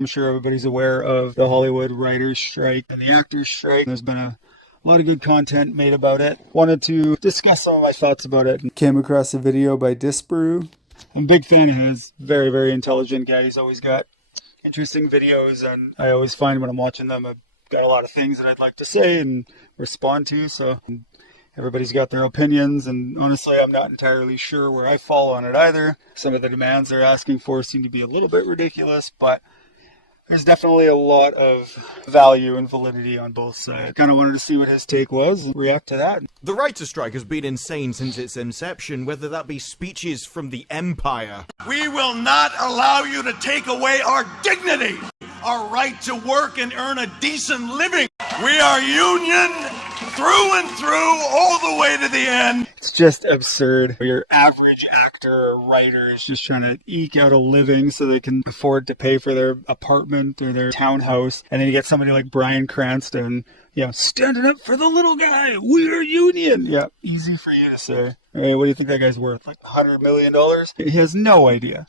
I'm sure everybody's aware of the Hollywood writers' strike and the actors' strike. There's been a lot of good content made about it. Wanted to discuss some of my thoughts about it. Came across a video by Disparu. I'm a big fan of his. Very, very intelligent guy. He's always got interesting videos, and I always find when I'm watching them, I've got a lot of things that I'd like to say and respond to. So everybody's got their opinions, and honestly, I'm not entirely sure where I fall on it either. Some of the demands they're asking for seem to be a little bit ridiculous, but there's definitely a lot of value and validity on both sides. I kind of wanted to see what his take was and react to that. The writer's strike has been insane since its inception, whether that be speeches from the Empire. We will not allow you to take away our dignity, our right to work and earn a decent living. We are union through and through, all the way to the end. It's just absurd. Your average actor or writer is just trying to eke out a living so they can afford to pay for their apartment or their townhouse. And then you get somebody like Bryan Cranston, standing up for the little guy. We're union. Yeah, easy for you to say. Hey, what do you think that guy's worth? Like $100 million? He has no idea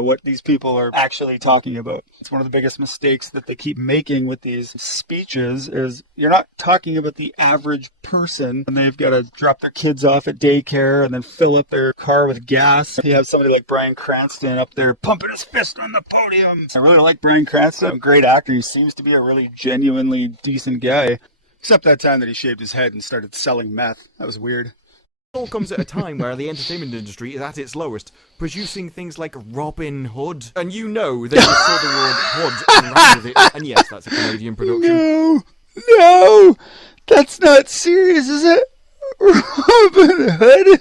what these people are actually talking about. It's one of the biggest mistakes that they keep making with these speeches is you're not talking about the average person, and they've got to drop their kids off at daycare and then fill up their car with gas. You have somebody like Bryan Cranston up there pumping his fist on the podium. I really like Bryan Cranston. A great actor. He seems to be a really genuinely decent guy. Except that time that he shaved his head and started selling meth. That was weird. It all comes at a time where the entertainment industry is at its lowest, producing things like Robyn Hood. And you know they just saw the word Hood and ran with it. And yes, that's a Canadian production. No, that's not serious, is it? Robyn Hood?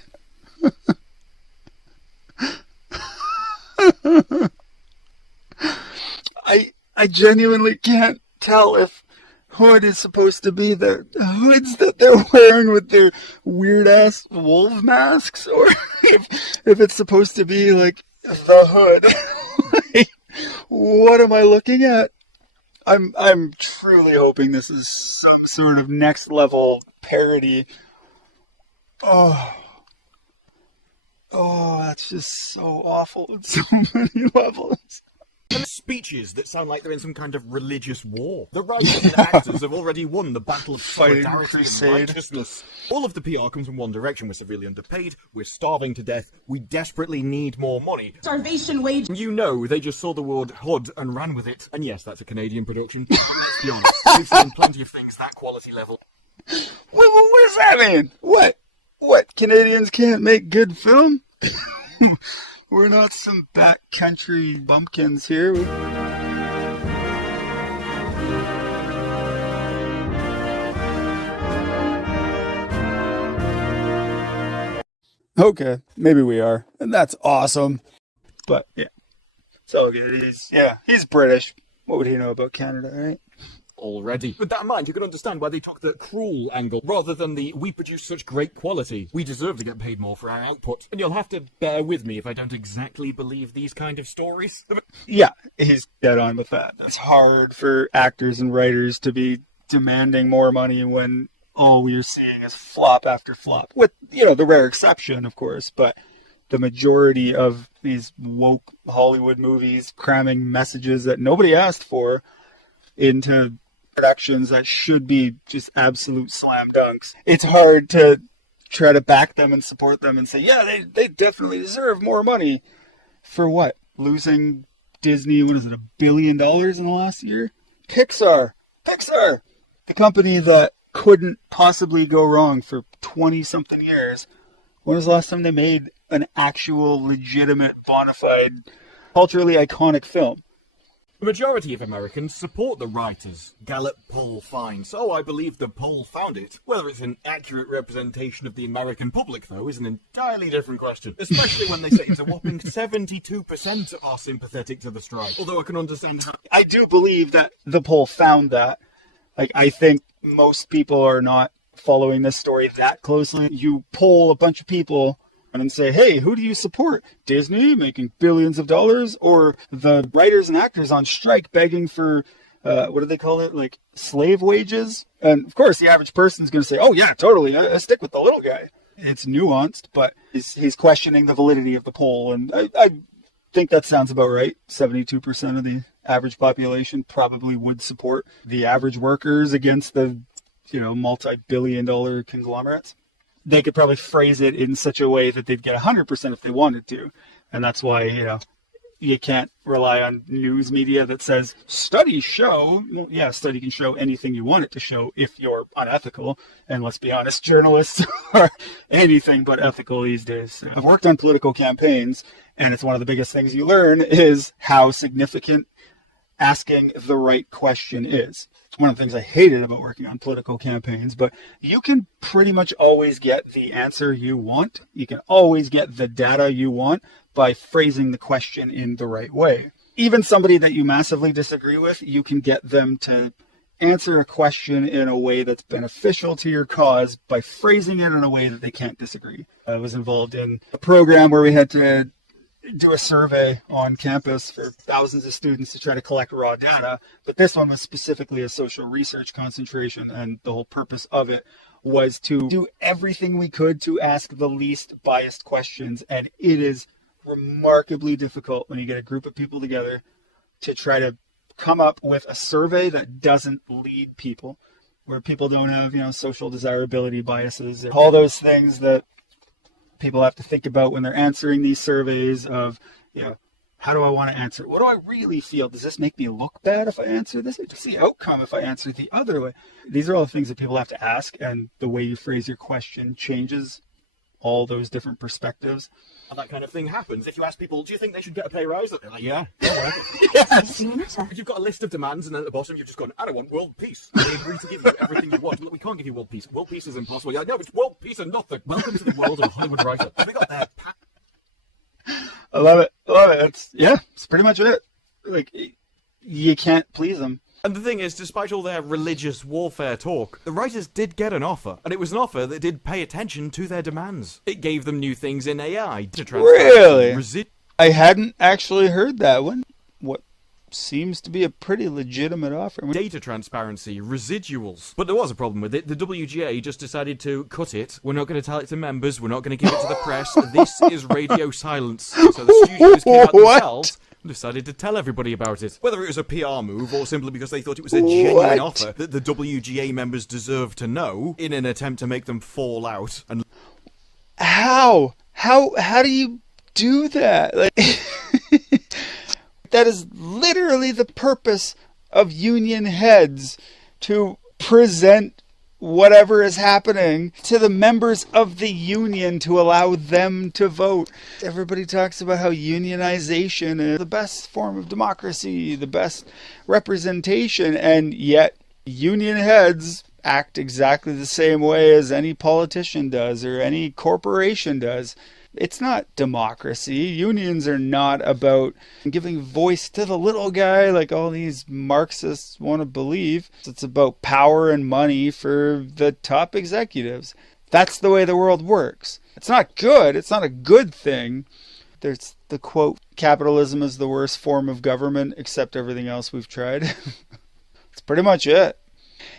I genuinely can't tell if Hood is supposed to be the hoods that they're wearing with their weird-ass wolf masks, or if it's supposed to be like the Hood. Like, what am I looking at? I'm truly hoping this is some sort of next-level parody. Oh, that's just so awful on so many levels. And speeches that sound like they're in some kind of religious war. The writers and actors have already won the battle of solidarity and righteousness. All of the PR comes from one direction. We're severely underpaid, we're starving to death, we desperately need more money. Starvation wage. You know, they just saw the word Hood and ran with it. And yes, that's a Canadian production. Let's be honest, we've seen plenty of things that quality level. What does that mean? What? Canadians can't make good film? We're not some backcountry bumpkins here. Okay, maybe we are. And that's awesome. But, yeah, it's all good. He's British. What would he know about Canada, right? Already. With that in mind, you can understand why they took the cruel angle, rather than the we produce such great quality. We deserve to get paid more for our output. And you'll have to bear with me if I don't exactly believe these kind of stories. Yeah, he's dead on with that. It's hard for actors and writers to be demanding more money when all we're seeing is flop after flop. With, the rare exception, of course, but the majority of these woke Hollywood movies cramming messages that nobody asked for into productions that should be just absolute slam dunks. It's hard to try to back them and support them and say, yeah, they definitely deserve more money. For what? Losing Disney, $1 billion in the last year? Pixar, the company that couldn't possibly go wrong for 20-something years. When was the last time they made an actual, legitimate, bona fide, culturally iconic film? The majority of Americans support the writers. Gallup poll finds. Oh, I believe the poll found it. Whether it's an accurate representation of the American public, though, is an entirely different question. Especially when they say it's a whopping 72% are sympathetic to the strike. Although I can understand how... I do believe that the poll found that. I think most people are not following this story that closely. You poll a bunch of people and say, hey, who do you support? Disney making billions of dollars, or the writers and actors on strike begging for, what do they call it? Like slave wages? And of course, the average person's going to say, oh yeah, totally. I stick with the little guy. It's nuanced, but he's questioning the validity of the poll. And I think that sounds about right. 72% of the average population probably would support the average workers against the, multi-billion-dollar conglomerates. They could probably phrase it in such a way that they'd get 100% if they wanted to. And that's why, you can't rely on news media that says studies show. Well, yeah, a study can show anything you want it to show if you're unethical. And let's be honest, journalists are anything but ethical these days. I've worked on political campaigns, and it's one of the biggest things you learn is how significant asking the right question is. One of the things I hated about working on political campaigns, but you can pretty much always get the answer you want. You can always get the data you want by phrasing the question in the right way. Even somebody that you massively disagree with, you can get them to answer a question in a way that's beneficial to your cause by phrasing it in a way that they can't disagree. I was involved in a program where we had to do a survey on campus for thousands of students to try to collect raw data, but this one was specifically a social research concentration, and the whole purpose of it was to do everything we could to ask the least biased questions, and it is remarkably difficult when you get a group of people together to try to come up with a survey that doesn't lead people, where people don't have, social desirability biases, all those things that people have to think about when they're answering these surveys of, how do I want to answer? What do I really feel? Does this make me look bad if I answer this? What's the outcome if I answer the other way? These are all the things that people have to ask, and the way you phrase your question changes all those different perspectives. And that kind of thing happens. If you ask people, do you think they should get a pay rise? They're like, yeah. Yes. If you've got a list of demands and then at the bottom you've just gone, I don't want world peace. They agree to give you everything you want. Look, we can't give you world peace. World peace is impossible. Yeah, no, it's world peace and nothing. Welcome to the world of Hollywood writer. Have they got their I love it. It's pretty much it. Like, you can't please them. And the thing is, despite all their religious warfare talk, the writers did get an offer. And it was an offer that did pay attention to their demands. It gave them new things in AI to Really? I hadn't actually heard that one. What seems to be a pretty legitimate offer. Data transparency, residuals. But there was a problem with it. The WGA just decided to cut it. We're not going to tell it to members. We're not going to give it to the press. This is radio silence. So the studios came out themselves and decided to tell everybody about it. Whether it was a PR move or simply because they thought it was a genuine offer that the WGA members deserved to know in an attempt to make them fall out. And How do you do that? Like, that is literally the purpose of union heads, to present whatever is happening to the members of the union to allow them to vote. Everybody talks about how unionization is the best form of democracy, the best representation, and yet union heads act exactly the same way as any politician does or any corporation does. It's not democracy. Unions are not about giving voice to the little guy like all these Marxists want to believe. It's about power and money for the top executives. That's the way the world works. It's not good. It's not a good thing. There's the quote, capitalism is the worst form of government except everything else we've tried. That's pretty much it.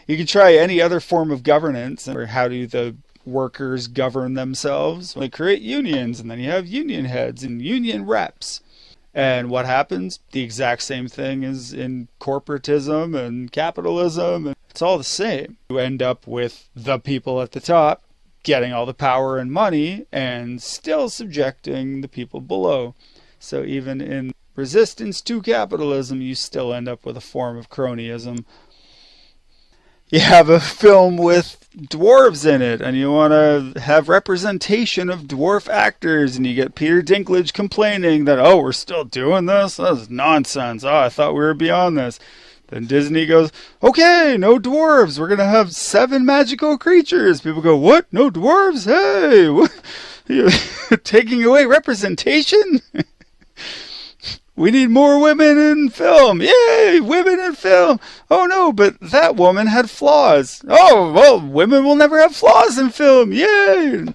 You can try any other form of governance, or how do the workers govern themselves? They create unions, and then you have union heads and union reps. And what happens? The exact same thing as in corporatism and capitalism. It's all the same. You end up with the people at the top getting all the power and money and still subjecting the people below. So even in resistance to capitalism, you still end up with a form of cronyism. You have a film with dwarves in it, and you want to have representation of dwarf actors, and you get Peter Dinklage complaining that, oh, we're still doing this? That's nonsense. Oh, I thought we were beyond this. Then Disney goes, okay, no dwarves. We're going to have 7 magical creatures. People go, what? No dwarves? Hey, what? You're taking away representation? We need more women in film. Yay, women in film. Oh no, but that woman had flaws. Oh, well, women will never have flaws in film. Yay.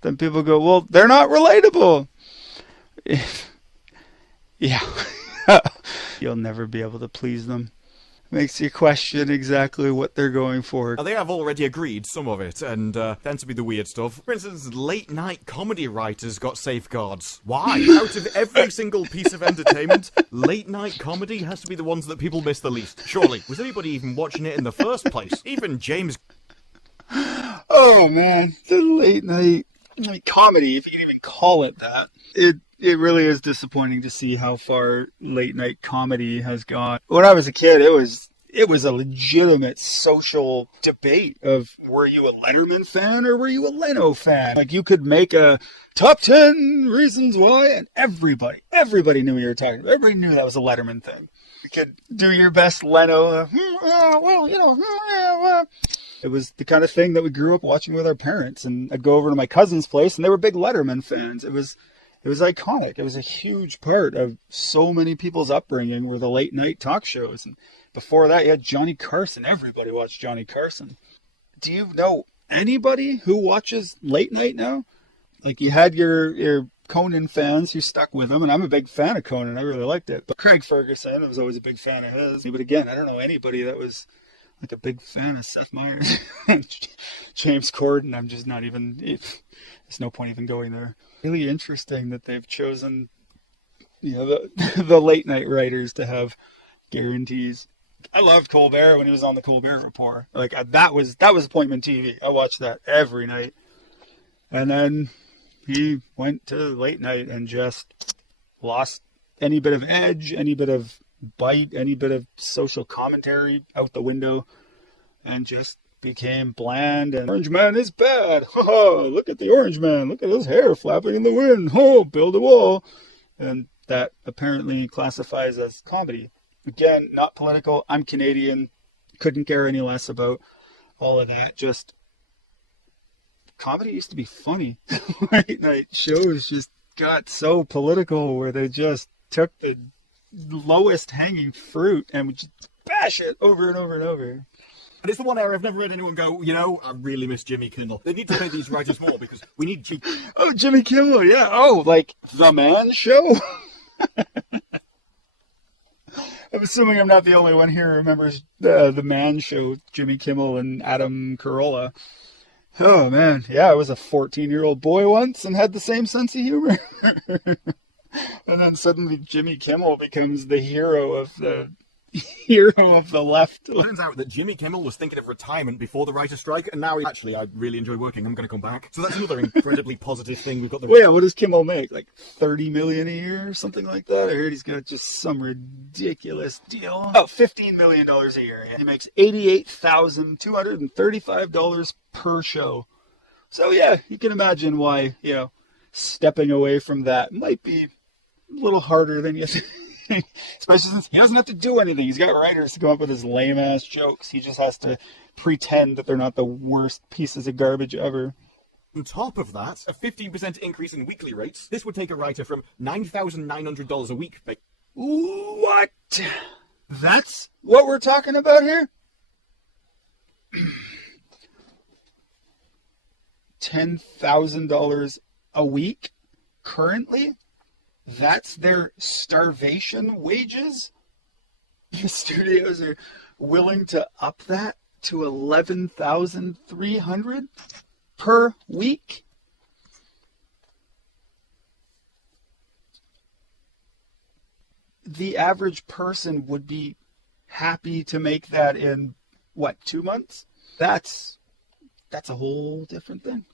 Then people go, well, they're not relatable. Yeah. You'll never be able to please them. Makes you question exactly what they're going for. They have already agreed some of it, and tends to be the weird stuff. For instance, late-night comedy writers got safeguards. Why? Out of every single piece of entertainment, late-night comedy has to be the ones that people miss the least. Surely, was anybody even watching it in the first place? Even James... Oh, man. The late night... comedy, if you can even call it that. It really is disappointing to see how far late night comedy has gone. When I was a kid, it was a legitimate social debate of, were you a Letterman fan or were you a Leno fan? Like, you could make a top 10 reasons why, and everybody knew what you were talking about. Everybody knew that was a Letterman thing. You could do your best Leno, It was the kind of thing that we grew up watching with our parents, and I'd go over to my cousin's place, and they were big Letterman fans. It was iconic. It was a huge part of so many people's upbringing were the late night talk shows. And before that, you had Johnny Carson. Everybody watched Johnny Carson. Do you know anybody who watches late night now? Like, you had your Conan fans who stuck with him, and I'm a big fan of Conan. I really liked it. But Craig Ferguson, I was always a big fan of his. But again, I don't know anybody that was like a big fan of Seth Meyers. James Corden, I'm just not even... There's no point even going there. Really interesting that they've chosen, the late night writers to have guarantees. I loved Colbert when he was on the Colbert Report. Like, that was appointment TV. I watched that every night. And then he went to late night and just lost any bit of edge, any bit of bite, any bit of social commentary out the window, and just became bland. And Orange Man is bad. Oh, look at the Orange Man. Look at his hair flapping in the wind. Oh, build a wall. And that apparently classifies as comedy. Again, not political. I'm Canadian. Couldn't care any less about all of that. Just comedy used to be funny. Late night shows just got so political where they just took the lowest hanging fruit and would just bash it over and over and over. And it's the one area I've never heard anyone go, I really miss Jimmy Kimmel. They need to pay these writers more because we need Jimmy... Oh, Jimmy Kimmel, yeah. Oh, like The Man Show? I'm assuming I'm not the only one here who remembers The Man Show, Jimmy Kimmel and Adam Carolla. Oh, man. Yeah, I was a 14-year-old boy once and had the same sense of humor. And then suddenly Jimmy Kimmel becomes the hero of the left. It turns out that Jimmy Kimmel was thinking of retirement before the writer's strike, and now I really enjoy working. I'm going to come back. So that's another incredibly positive thing. We've got the... Well, yeah, what does Kimmel make? Like $30 million a year or something like that? I heard he's got just some ridiculous deal. Oh, $15 million a year. He makes $88,235 per show. So yeah, you can imagine why, stepping away from that might be a little harder than you think. Especially since he doesn't have to do anything. He's got writers to come up with his lame-ass jokes. He just has to pretend that they're not the worst pieces of garbage ever. On top of that, a 15% increase in weekly rates. This would take a writer from $9,900 a week. What? That's what we're talking about here? $10,000 a week currently? That's their starvation wages? The studios are willing to up that to $11,300 per week? The average person would be happy to make that in, 2 months? That's a whole different thing.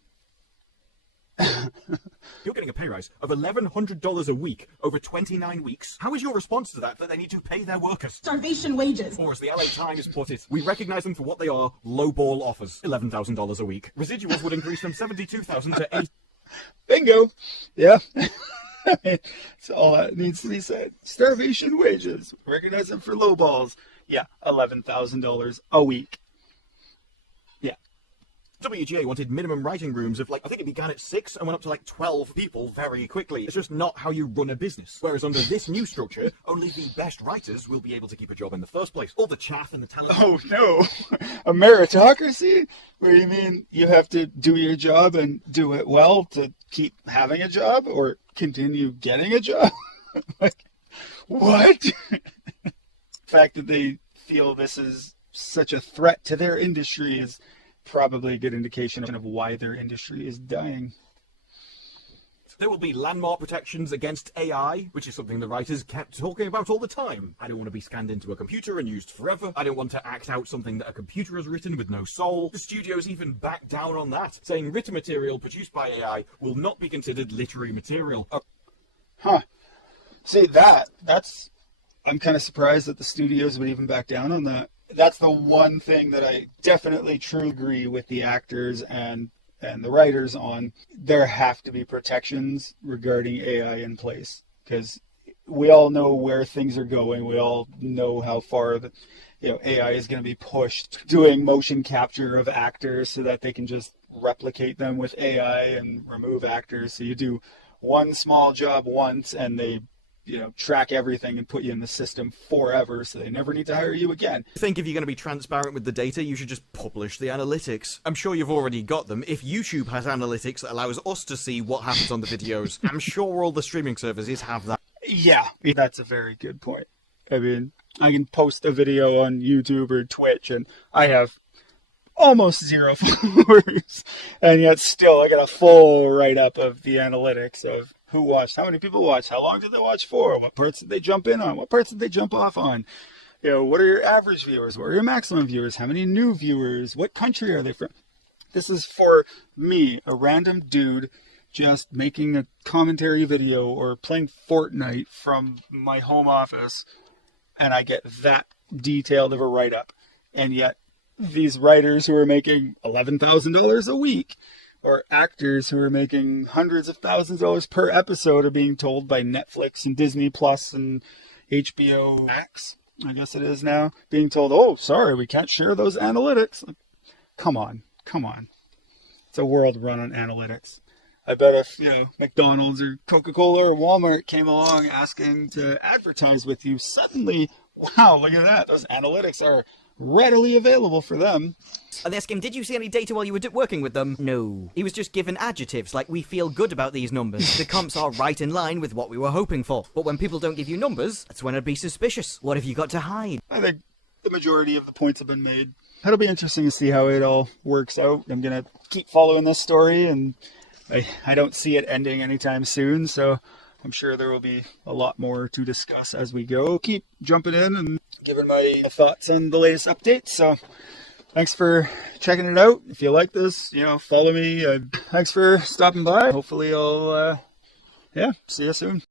You're getting a pay rise of $1,100 a week over 29 weeks. How is your response to that they need to pay their workers? Starvation wages. Or as the LA Times put it, we recognize them for what they are, lowball offers. $11,000 a week. Residuals would increase from $72,000 to $8,000. Bingo. Yeah. That's all that needs to be said. Starvation wages. Recognize them for lowballs. Yeah, $11,000 a week. WGA wanted minimum writing rooms of I think it began at 6 and went up to 12 people very quickly. It's just not how you run a business. Whereas under this new structure, only the best writers will be able to keep a job in the first place. All the chaff and the talent. Oh no, a meritocracy? Where you mean you have to do your job and do it well to keep having a job or continue getting a job? What? The fact that they feel this is such a threat to their industry is probably a good indication of why their industry is dying. There will be landmark protections against AI, which is something the writers kept talking about all the time. I don't want to be scanned into a computer and used forever. I don't want to act out something that a computer has written with no soul. The studios even backed down on that, saying written material produced by AI will not be considered literary material. See, that's... I'm kind of surprised that the studios would even back down on that. That's the one thing that I definitely truly agree with the actors and the writers on. There have to be protections regarding AI in place, because we all know where things are going. We all know how far AI is going to be pushed, doing motion capture of actors so that they can just replicate them with AI and remove actors. So you do one small job once and they track everything and put you in the system forever, so they never need to hire you again. I think if you're going to be transparent with the data, you should just publish the analytics. I'm sure you've already got them. If YouTube has analytics that allows us to see what happens on the videos, I'm sure all the streaming services have that. Yeah, that's a very good point. I mean, I can post a video on YouTube or Twitch, and I have almost 0 followers, and yet still I get a full write-up of the analytics of who watched, how many people watched, how long did they watch for, what parts did they jump in on, what parts did they jump off on, what are your average viewers, what are your maximum viewers, how many new viewers, what country are they from. This is for me, a random dude just making a commentary video or playing Fortnite from my home office, and I get that detailed of a write-up. And yet these writers who are making $11,000 a week, or actors who are making hundreds of thousands of dollars per episode, are being told by Netflix and Disney Plus and HBO Max, I guess it is now, being told, oh, sorry, we can't share those analytics. Like, come on. It's a world run on analytics. I bet if, McDonald's or Coca-Cola or Walmart came along asking to advertise with you, suddenly, wow, look at that. Those analytics are readily available for them. And they asked him, did you see any data while you were working with them? No. He was just given adjectives like, we feel good about these numbers. The comps are right in line with what we were hoping for. But when people don't give you numbers, that's when I'd be suspicious. What have you got to hide? I think the majority of the points have been made. It'll be interesting to see how it all works out. I'm going to keep following this story, and I don't see it ending anytime soon, so I'm sure there will be a lot more to discuss as we go. Keep jumping in and giving my thoughts on the latest updates. So thanks for checking it out. If you like this, follow me. Thanks for stopping by. Hopefully I'll, see you soon.